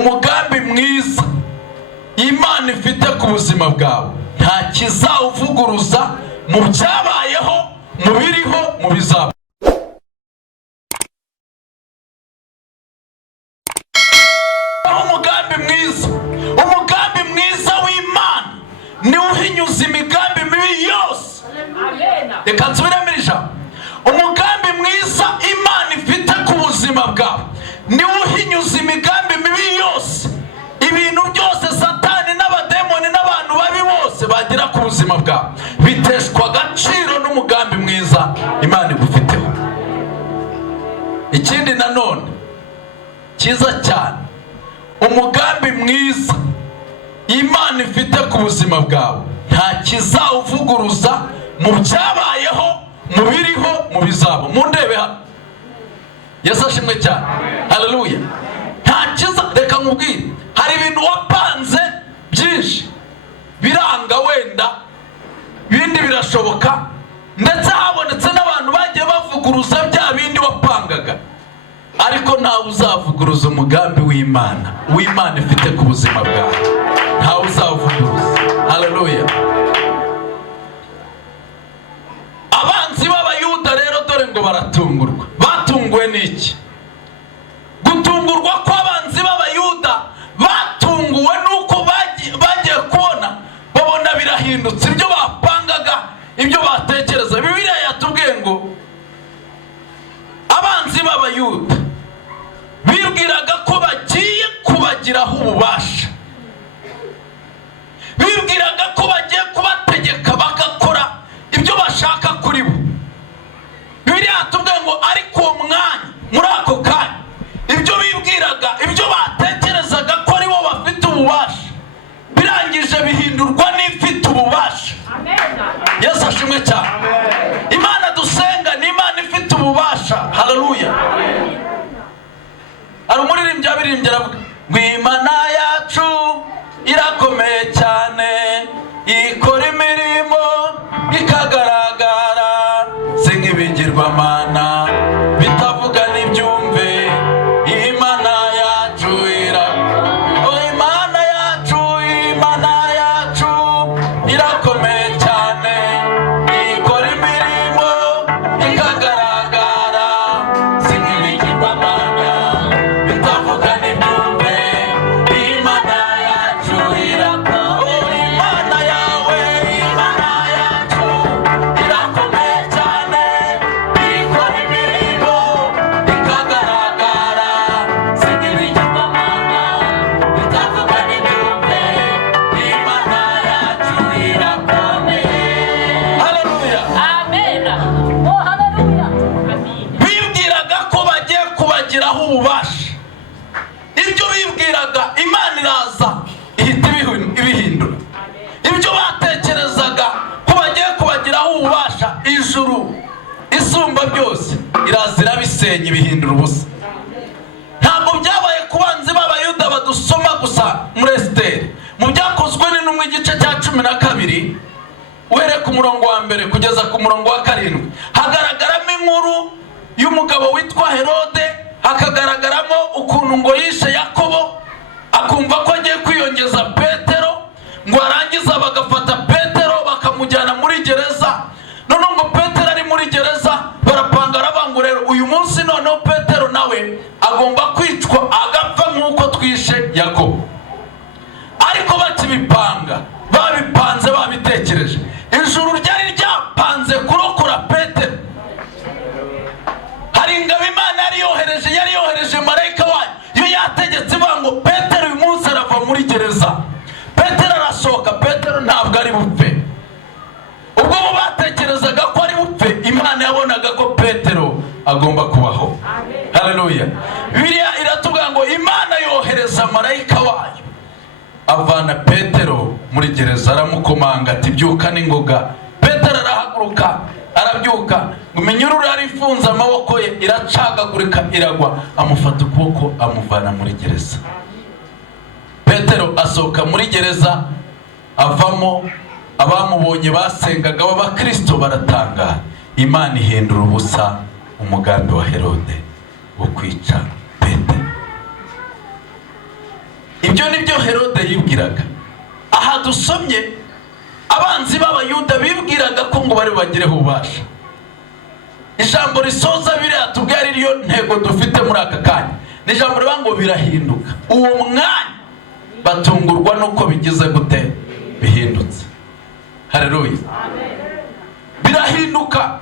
umugambi mwiza Imana ifite ku buzima bwawe nta kizawuvuguruza mu byabayeho, mu biriho, mu bizaba. Umugambi mwiza w'Imana niwe uhinyuza imigambi mibi yose. Reka nsubiremo ijambo. Umugambi mwiza Imana ifite ku buzima bwawe niwe uhinyuza imigambi mibi yose. Ibintu byose Satani n'abademoni n'abantu babi bose bagira ku buzima bwawe biteshwa agaciro n'umugambi mwiza Imana igufiteho. Ikindi nanone cyiza cyane, umugambi mwiza Imana ifite ku buzima bwawe nta kizawuvuguruza mu byabayeho, mu biriho, mu bizaba. Mundebe hano. Yesu ashimwe cyane. Haleluya. Nta kiza, reka nkubwire, hari ibintu wapanze byinshi biranga, wenda ibindi birashoboka, ndetse habonetse n'abantu bagiye bavuguruza bya bindi wapangaga, ariko ntawe uzavuguruza umugambi w'Imana ifite ku buzima bwawe. Ntawe uzavuguruza. Haleluya. Abanzi b'Abayuda rero dore ngo baratungurwa. Batunguwe n'iki? Gutungurwa kw'abanzi b'Abayuda batunguwe nuko bagiye kubona, babona birahindutse. Ibyo bapangaga, ibyo batekereza, Bibiliya yatubwiye ngo abanzi b'Abayuda bibwiraga ko bagiye kubagiraho ububasha, bibwiraga ko bagiye kubategeka bagakora ibyo bashaka kuri bo. Bibiliya yatubwiye ngo ariko uwo mwanya, muri ako kanya, ibyo bibwiraga, ibyo batekerezaga ko ari bo bafite ububasha, birangije bihindurwa n'ifite ububasha. Yesu ashimwe cyane. Imana dusenga ni Imana ifite ububasha. Haleluya. Hari umuririmbyi abirimbye aravuga ngo Imana yacu irakomeye cyane, ikora imirimo ikagaragara, si nk'ibigirwamana bitavuga n'ibyumve. Imana yacu irakomeye cyane, ikora imirimo ikagaragara, si nk'ibigirwamana bitavuga n'ibyumve. Imana yacu irakomeye. Imana yawe, Imana yacu irakomeye cyane, ikora imirimo ikagaragara, si nk'ibigirwamana bitavuga n'ibyumve. Imana yacu irakomeye. Haleluya. Amen. Oh, haleluya. Amen. Bibwiraga ko bagiye kubagiraho ububasha. Ibyo bibwiraga, Imana iraza ihita ibihindura. Ibyo batekerezaga ko bagiye kubagiraho ububasha, ijuru isumba byose iraza irabisenya, ibihindura ubusa. Ntabwo byabaye ku banzi b'Abayuda badusoma gusa muri Esiteri. Mu Byakozwe n'Intumwa igice cya 12 uhereye ku murongo wa 1 kugeza ku murongo wa 7 hagaragaramo inkuru y'umugabo witwa Herode. Hakagaragaramo ukuntu ngo yishe Yakobo, akumva ko agiye kwiyongeza Petero, ngo arangiza bagafata Petero bakamujyana muri gereza. Noneho ngo Petero ari muri gereza, barapanga aravuga rero uyu munsi noneho Petero nawe agomba kwicwa agapfa nk'uko twishe Yakobo. Ariko bakibipanga, babipanze, babitekereje, ijuru ryari ryapanze kurokora Petero. Hari ingabo Imana yari yohereje marayika wayo, iyo yategetse ivuga ngo Petero uyu munsi arava muri gereza. Petero arasohoka, Petero ntabwo ari bupfe. Ubwo bo batekerezaga ko ari bupfe, Imana yabonaga ko Petero agomba kubaho. Haleluya. Bibiliya iratubwira ngo Imana yohereza marayika wayo, avana Petero muri gereza, aramukomanga ati byuka n'ingoga. Petero arahaguruka, arabyuka, iminyururu yari ifunze amaboko ye iracagagurika, iragwa, amufata ukuboko amuvana muri gereza. Petero asohoka muri gereza, avamo. Abamubonye basengaga b'Abakristo baratangara. Imana ihindura ubusa umugambi wa Herode wo kwica Petero. ibyo nibyo Herode yibwiraga. Aha dusomye abanzi b'Abayuda bibwiraga ko ngo bari bagireho ububasha. Ijambo risoza biriya tubwira ari ryo ntego dufite muri aka kanya, ni ijambo rivuga ngo birahinduka. Uwo mwanya batungurwa nuko bigize gute, bihindutse. Haleluya. Birahinduka.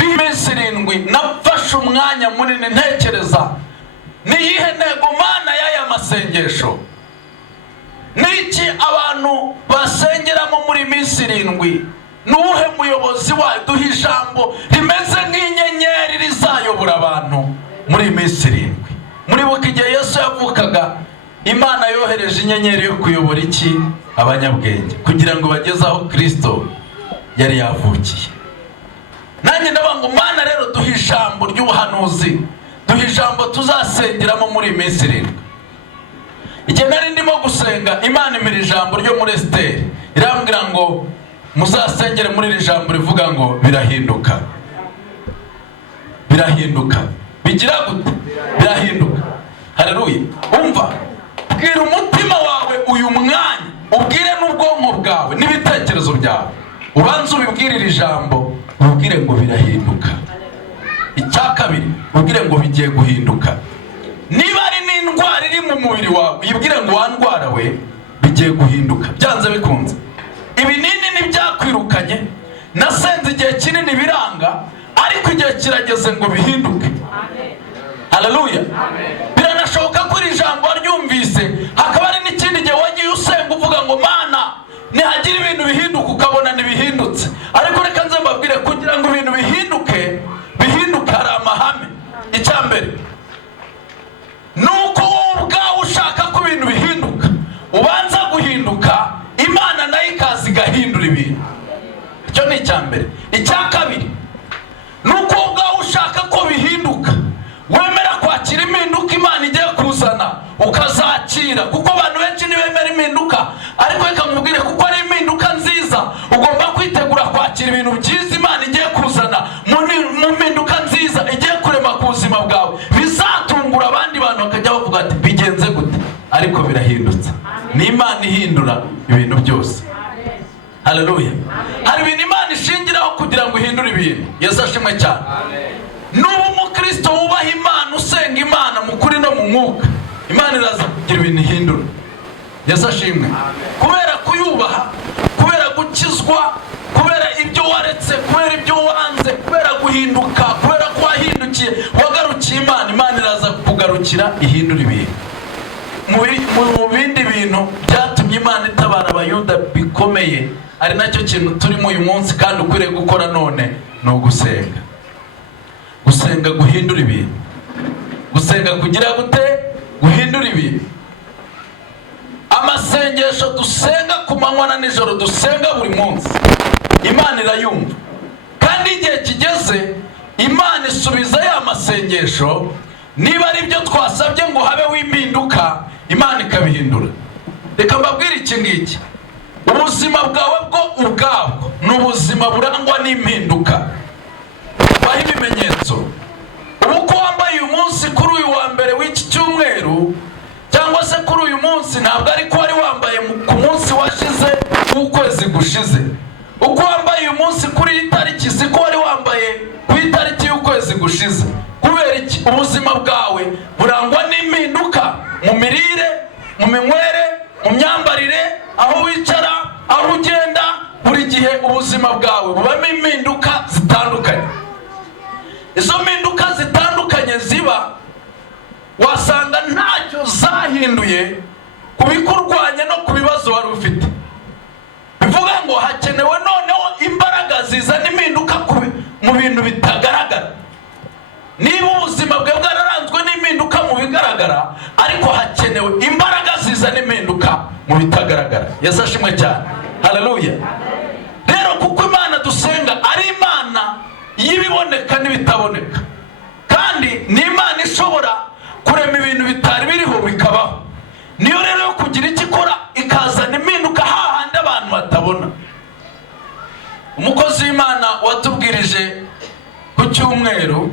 Iminsi 7 nafashe umwanya munini ntekereza ni iyihe ntego Mana y'aya masengesho. Niki abantu basengeramo muri minsi 7? Nuwuhe muyobozi wayo? Duha ijambo rimeze nk'inyenyeri rizayobora abantu muri minsi 7. Muri buka igihe Yesu yavukaga, Imana yohereje inyenyeri yo kuyobora iki? Abanyabwenge, kugira ngo bageze aho Kristo yari yavukiye. Nanjye ndavuga ngo Mana rero duha ijambo ry'ubuhanuzi, duha ijambo tuzasengeramo muri minsi 7. Igihe nari ndimo gusenga, Imana imira ijambo ryo muri Esiteri, irambwira ngo muzasengere muri iri jambo rivuga ngo birahinduka. Birahinduka. Bigira gute? Birahinduka. Haleluya. Umva, bwira umutima wawe uyu mwanya, ubwire n'ubwonko bwawe n'ibitekerezo byawe, ubanze ubibwire iri jambo, ubwire ngo birahinduka. Icya kabiri, ubwire ngo bigiye guhinduka. Niba ari n'indwara iri mu mubiri wawe, uyibwire ngo wandwara we, bigiye guhinduka byanze bikunze. Ibinini ntibyakwirukanye, nasenze igihe kinini biranga, ariko igihe kirageze ngo bihinduke. Haleluya. Biranashoboka ko iri jambo waryumvise, hakaba hari n'ikindi gihe wagiye usenga uvuga ngo Mana nihagira ibintu bihinduka, ukabona ntibihindutse. Ariko reka nze mbabwire, kugira ngo ibintu bihinduke hari amahame. Icya mbere nuko wowe ubwawe ushaka ko ibintu bihinduka, ubanza guhinduka, Imana nayo ikaza igahindura ibintu. Icyo ni icya mbere. Icya kabiri nuko ubwawe ushaka ko bihinduka, wemera kwakira impinduka Imana igiye kuzana, ukazakira. Kuko abantu benshi ntibemera impinduka, ariko reka nkubwire, kuko ari impinduka nziza, ugomba kwitegura kwakira ibintu byiza Imana igiye kuzana mu mpinduka nziza igiye kurema ku buzima bwawe. Bizatungura abandi bantu bakajya bavuga ati bigenze gute, ariko birahindutse. Ni Imana ihindura ibintu byose. Haleluya. Hari ibintu Imana ishingiraho kugira ngo ihindure ibintu. Yesu ashimwe cyane. Nuba umukristo wubaha Imana, usenga Imana mu kuri no mu mwuka, Imana iraza kugira ibintu ihindura. Yesu ashimwe. Kubera kuyubaha, kubera gukizwa, kubera ibyo waretse, kubera ibyo wanze, kubera guhinduka, kubera ko wahindukiye, wagarukiye Imana, Imana iraza kugarukira ihindura ibintu. Mu bindi bintu byatumye Imana itabara Abayuda bikomeye, ari nacyo kintu turimo uyu munsi kandi ukwiriye gukora none, ni ugusenga. Gusenga guhindura ibintu. Gusenga kugira gute? Guhindura ibintu. Amasengesho dusenga ku manywa na nijoro, dusenga buri munsi, Imana irayumva. Kandi igihe kigeze, Imana isubiza ya masengesho. Niba ari byo twasabye ngo habeho impinduka, Imana ikabihindura. Reka mbabwire iki ngiki, ubuzima bwawe bwo ubwabwo ni ubuzima burangwa n'impinduka. Baha ibimenyetso. Uko wambaye uyu munsi kuri uyu wa mbere w'iki cyumweru, cyangwa se kuri uyu munsi, ntabwo ari ko wari wambaye ku munsi washize w'ukwezi gushize. Uko wambaye uyu munsi kuri iyi tariki, si ko wari wambaye ku itariki y'ukwezi gushize. Kubera iki? Ubuzima bwawe burangwa n'impinduka mu mirire, mu minywere, mu myambarire, aho wicara, aho ugenda. Buri gihe ubuzima bwawe bubamo impinduka zitandukanye. Izo mpinduka zitandukanye ziba, wasanga ntacyo zahinduye ku bikurwanya no ku bibazo wari ufite. Bivuga ngo hakenewe noneho imbaraga zizana impinduka mu bintu bitagaragara. Niba ubuzima bwe bwararanzwe n'impinduka mu bigaragara, ariko hakenewe imbaraga zizana impinduka mu bitagaragara. Yesu ashimwe cyane. Haleluya. Rero kuko Imana dusenga ari Imana y'ibiboneka n'ibitaboneka, kandi ni Imana ishobora kurema ibintu bitari biriho bikabaho. Niyo rero yo kugira icyo ikora, ikazana impinduka hahandi abantu batabona. Umukozi w'Imana watubwirije ku cyumweru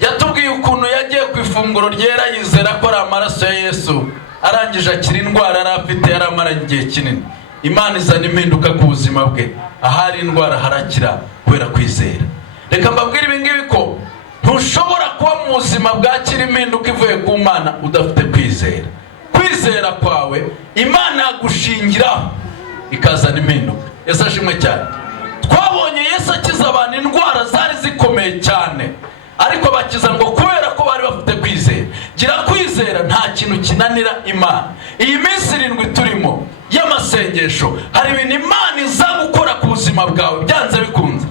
yatubwiye ukuntu yagiye ku ifunguro ryera yizera ko ari amaraso ya Yesu arangije akira indwara yari afite yari amaranye igihe kinini. Imana izana impinduka ku buzima bwe, ahari indwara harakira kubera kwizera. Reka mbabwire ibi ngibi ko ntushobora kuba mu buzima bwakira impinduka ivuye ku Mana udafite kwizera. Kwizera kwawe Imana yagushingiraho ikazana impinduka. Yesu ashimwe cyane. Twabonye Yesu akiza abantu indwara zari zikomeye cyane, ariko bakiza ngo kubera ko bari bafite kwizera. Gira kwizera, nta kintu kinanira Imana. Iyi minsi 7 turimo y'amasengesho, hari ibintu Imana iza gukora ku buzima bwawe byanze bikunze.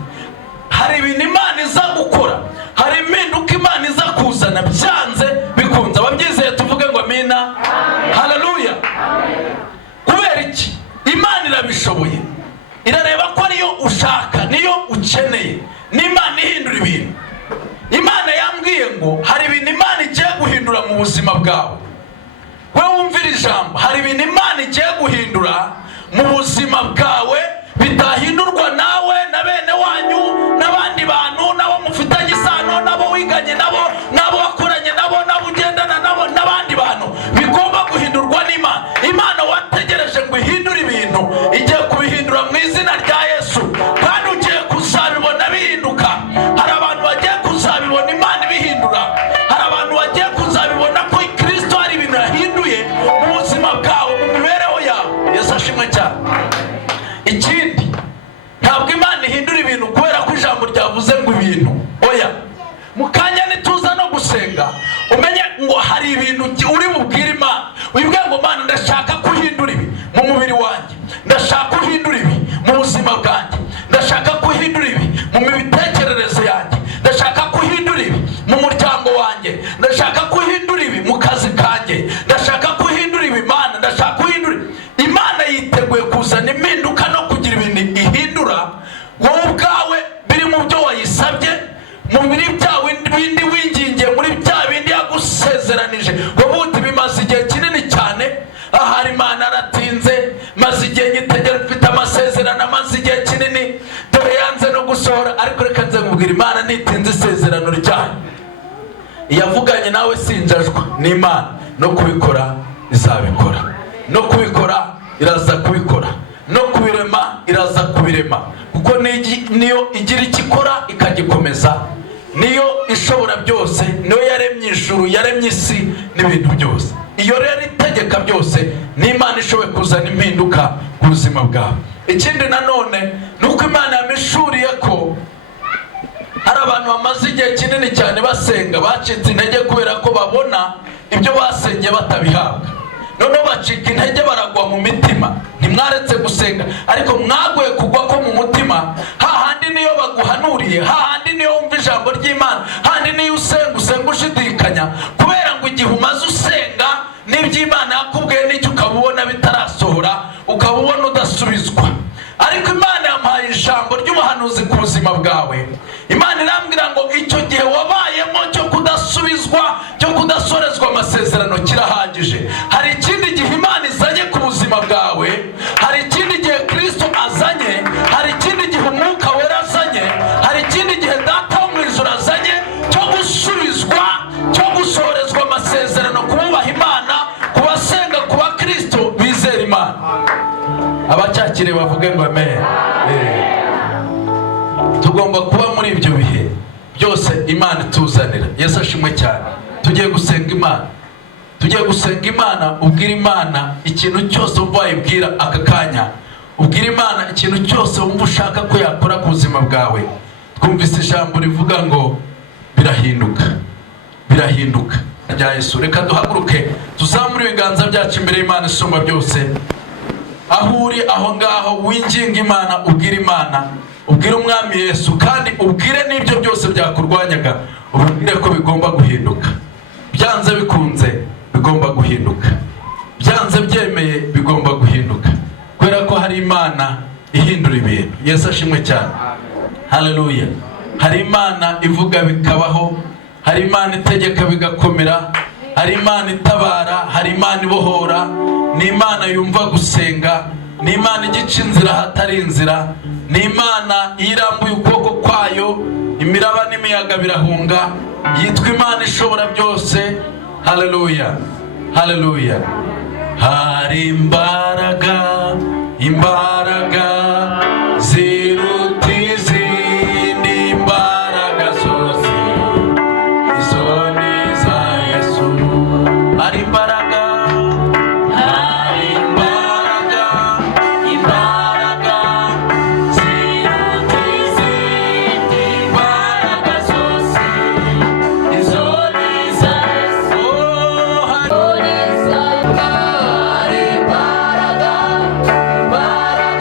Hari ibintu Imana iza gukora, hari impinduka Imana iza kuzana byanze bikunze. Ababyizeye tuvuge ngo amina. Haleluya. Kubera iki? Imana irabishoboye, irareba ko ariyo ushaka, niyo ukeneye. Ni Imana ihindura ibintu. Imana yambwiye ngo hari ibintu Imana igiye guhindura mu buzima bwawe. We wumvira ijambo, hari ibintu Imana igiye guhindura mu buzima bwawe bitahindurwa nawe na bene wanyu n'abandi bantu, nabo mufitanye isano, nabo wiganye nabo, nabo wakoranye nabo, nabo ugendana nabo, n'abandi bantu. Bigomba guhindurwa n'Imana. Imana wategereje ngo ihindure ibintu, igiye kubihindura mu izina rya Yesu, kandi ugiye kuzabibona bihinduka. Hari abantu bagiye kuzabibona Imana ibihindura. Hari abantu bagiye kuzabibona ko Kristo hari ibintu yahinduye mu buzima bwawe, mu mibereho yawe. Yesu ashimwe cyane. Ikindi, ntabwo Imana ihindura ibintu kubera ko ijambo ryavuze ngo ibintu. Oya, mu kanya nituza no gusenga umenye ngo hari ibintu uri bubwire Imana. Wibwira ngo Mana, ndashaka kuhindura ibi mu mubiri wanjye, ndashaka kuhindura ibi mu buzima bwanjye, ndashaka kuhindura ibi mu mitekerereze yanjye, ndashaka kuhindura ibi mu muryango wanjye, ndashaka kuhindura ibi mu kazi kanjye, ndashaka kuhindura ibi Mana, ndashaka kuhindura. Imana yiteguye kuzana impinduka no kugira ibintu ihindura wowe ubwawe, biri mu byo wayisabye, mu biri byawe bindi wingingiye, muri bya bindi yagusezeranije. Wowe bimaze igihe kinini cyane, ahari Imana aratinze, maze igihe nyitegera mfite amasezerano, maze igihe kinini, dore yanze no gusohora. Ariko reka nze nkubwira, Imana nitinze isezerano ryayo. Iyavuganye nawe sinjajwa n'Imana, no kubikora izabikora, no kubikora iraza kubikora, no kubirema iraza kubirema, kuko niyo igira ikikora ikagikomeza. Niyo ishobora byose, niyo yaremye ijuru, yaremye isi n'ibintu byose. Iyo rero itegeka byose, ni Imana ishoboye kuzana impinduka ku buzima bwawe. Ikindi nanone ni uko Imana yamishuriye ko hari abantu bamaze igihe kinini cyane basenga, bacitse intege kubera ko babona ibyo basengeye batabihabwa. Noneho bacika intege, baragwa mu mitima. Ntimwaretse gusenga, ariko mwaguye kugwa ko mu mutima. Hahandi niyo baguhanuriye, hahandi niyo wumva ijambo ry'Imana, hahandi niyo usenga ushidikanya, kubera ngo igihe umaze usenga n'iby'Imana yakubwiye n'icyo ukabubona bitarasohora, ukabubona udasubizwa. Ariko Imana yampaye ijambo ry'ubuhanuzi ku buzima bwawe. Imana irambwira ngo icyo gihe wabayemo cyo kudasubizwa, cyo kudasorezwa amasezerano kirahagije. Hari ikindi gihe Imana izanye ku buzima bwawe, hari ikindi gihe Kristo azanye, hari ikindi gihe Umwuka Wera azanye, hari ikindi gihe Data wo mu ijuru azanye cyo gusubizwa, cyo gusorezwa amasezerano, kububaha Imana, kubasenga, kuba Kristo bizera Imana. Abacyakire bavuge ngo amen. Tugomba kuba muri ibyo bihe byose Imana ituzanira. Yesu ashimwe cyane. Tugiye gusenga Imana, tugiye gusenga Imana. Ubwira Imana ikintu cyose wumva wayibwira aka kanya. Ubwira Imana ikintu cyose wumva ushaka ko yakora ku buzima bwawe. Twumvise ijambo rivuga ngo birahinduka, birahinduka rya Yesu. Reka duhaguruke tuzamure ibiganza byacu imbere y'Imana isumba byose. Aho uri aho ngaho winginga Imana, ubwira Imana, ubwire Umwami Yesu, kandi ubwire n'ibyo byose byakurwanyaga, ubwire ko bigomba guhinduka. Byanze bikunze bigomba guhinduka, byanze byemeye bigomba guhinduka, kubera ko hari Imana ihindura ibintu. Yesu ashimwe cyane. Haleluya. Hari Imana ivuga bikabaho, hari Imana itegeka bigakomera, hari Imana itabara, hari Imana ibohora. Ni Imana yumva gusenga, ni Imana igica inzira hatari inzira, ni Imana irambuye ukuboko kwayo imiraba n'imiyaga birahunga. Yitwa Imana ishobora byose. Haleluya, haleluya. hari imbaraga, imbaraga ziruta izindi mbaraga zose, izo ni iza Yesu. Hari imbaraga, hari imbaraga, imbaraga ziruta izindi mbaraga zose, izo ni iza Yesu. Oh, hari imbaraga, imbaraga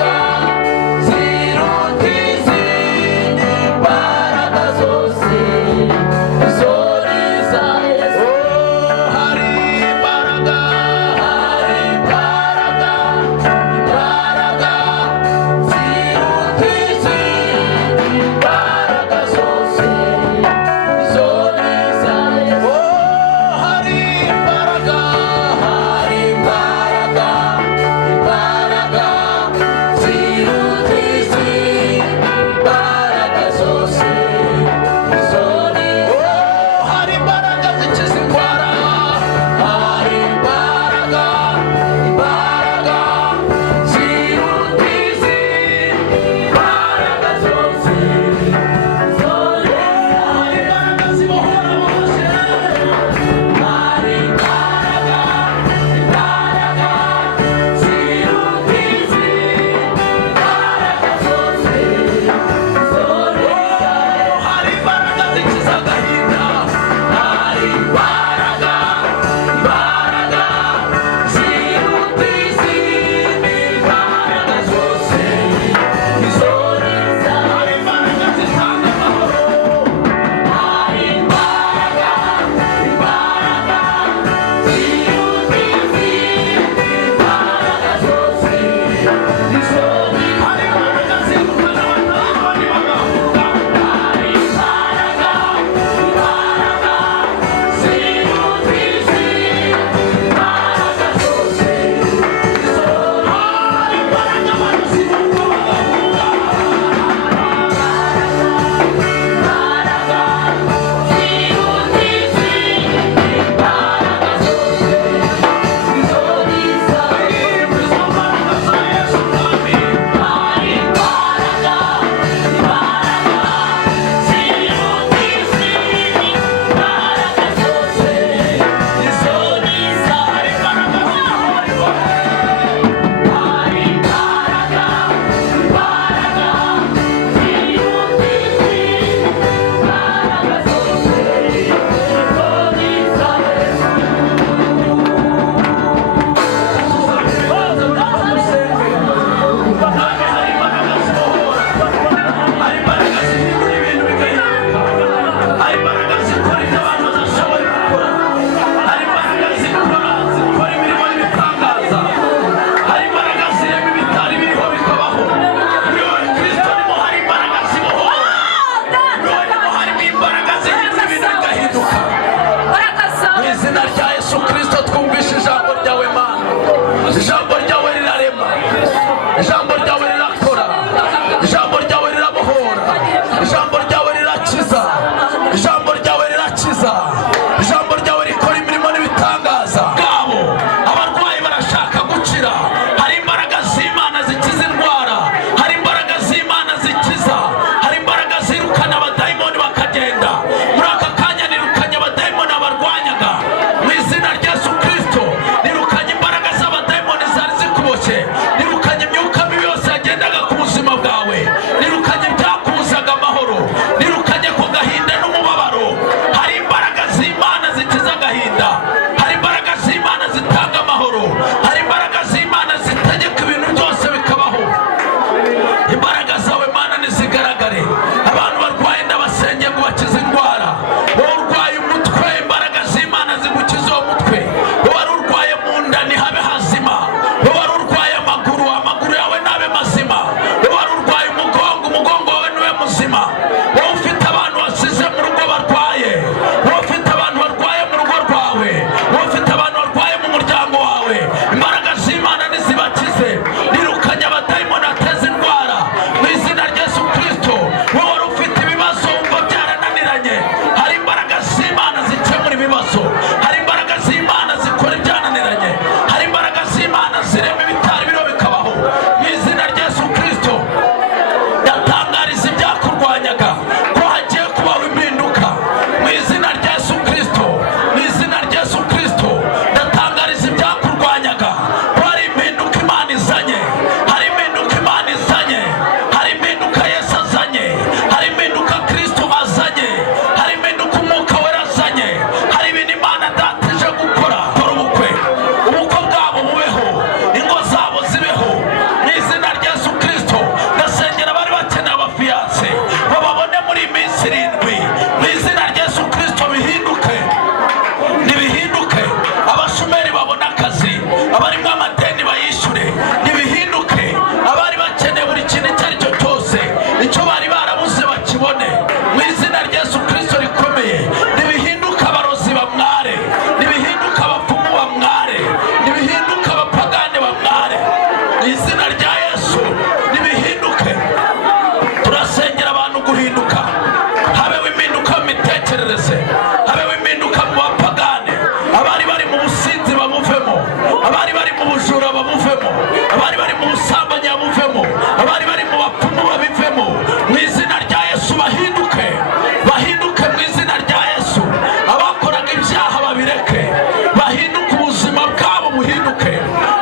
buhinduke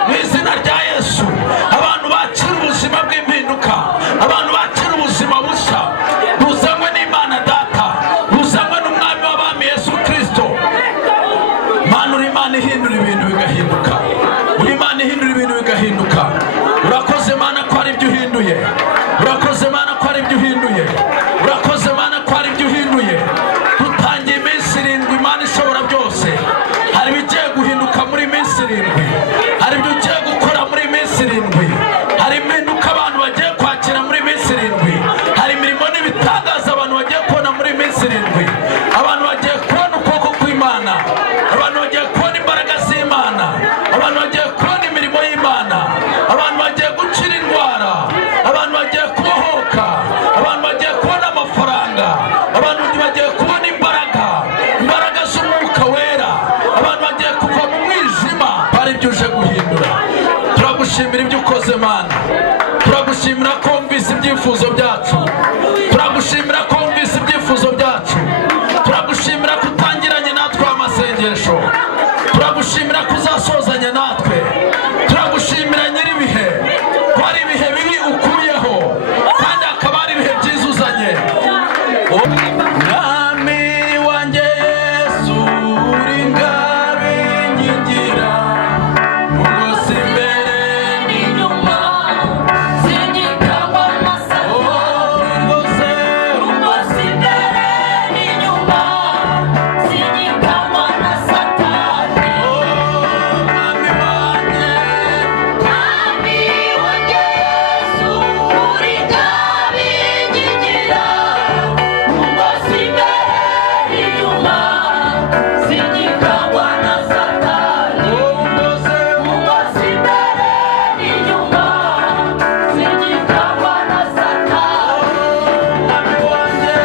mu izina rya Yesu. Abantu bakira ubuzima bw'impinduka, abantu bakira ubuzima bushya buzanywe n'Imana Data, buzanywe n'Umwami w'abami Yesu Kristo. Mana uri Imana ihindura ibintu bigahinduka, uri Imana ihindura ibintu bigahinduka. Urakoze Mana ko ari ibyo uhinduye, urakoze Mana ko ari ibyo uhinduye, urakoze Mana ko ari ibyo uhinduye. Dutangiye iminsi 7 Imana ishobora byose. Hari ibigiye guhinduka muri iminsi 7, hari ibyo ugiye gukora muri iminsi 7, hari impinduka abantu bagiye kwakira muri iminsi 7, hari imirimo n'ibitangaza abantu bagiye kubona muri iminsi 7. Abantu bagiye kubona ukuboko kw'Imana, abantu bagiye kubona imbaraga z'Imana, abantu bagiye kubona imirimo y'Imana, abantu bagiye gukira indwara, abantu bagiye kubohoka, abantu bagiye kubona amafaranga, abantu bagiye kubona imbaraga z'Umwuka Wera, abantu bagiye kuva mu mwijima. Hari ibyo uje guhindura. Turagushimira ibyo ukoze Mana, turagushimira ko wumvise ibyifuzo byacu, turagushimira ko wumvise ibyifuzo byacu, turagushimira ko utangiranye natwe amasengesho, turagushimira ko uzasozanya natwe, turagushimira nyir'ibihe ko hari ibihe bibi ukuyeho kandi hakaba hari ibihe byiza uzanye. Mwami wanjye Yesu uri ngabe inkingira, ugose imbere n'inyuma, Sinyikangwa na Satani, ugose ugose imbere n'inyuma, sinyikangwa na Satani. Mwami wanjye, Mwami wanjye Yesu uri ngabe inkingira, ugose imbere n'inyuma, sinyikangwa na Satani. ugose Ugose imbere n'inyuma, sinyikangwa na Satani. Mwami wanjye,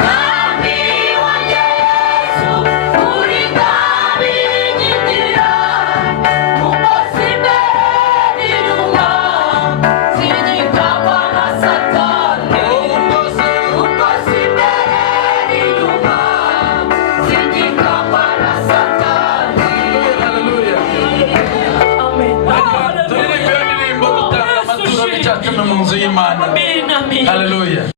Mwami wanjye Yesu uri ngabe inkingira, ugose imbere n'inyuma, sinyikangwa na Satani. ugose Ugose imbere n'inyuma, sinyikangwa na Satani. haleluya. Amen. Reka turirimbe iyo ndirimbo dutanga amaturo y'icyacu no mu nzu y'Imana. Amen, amen. Haleluya.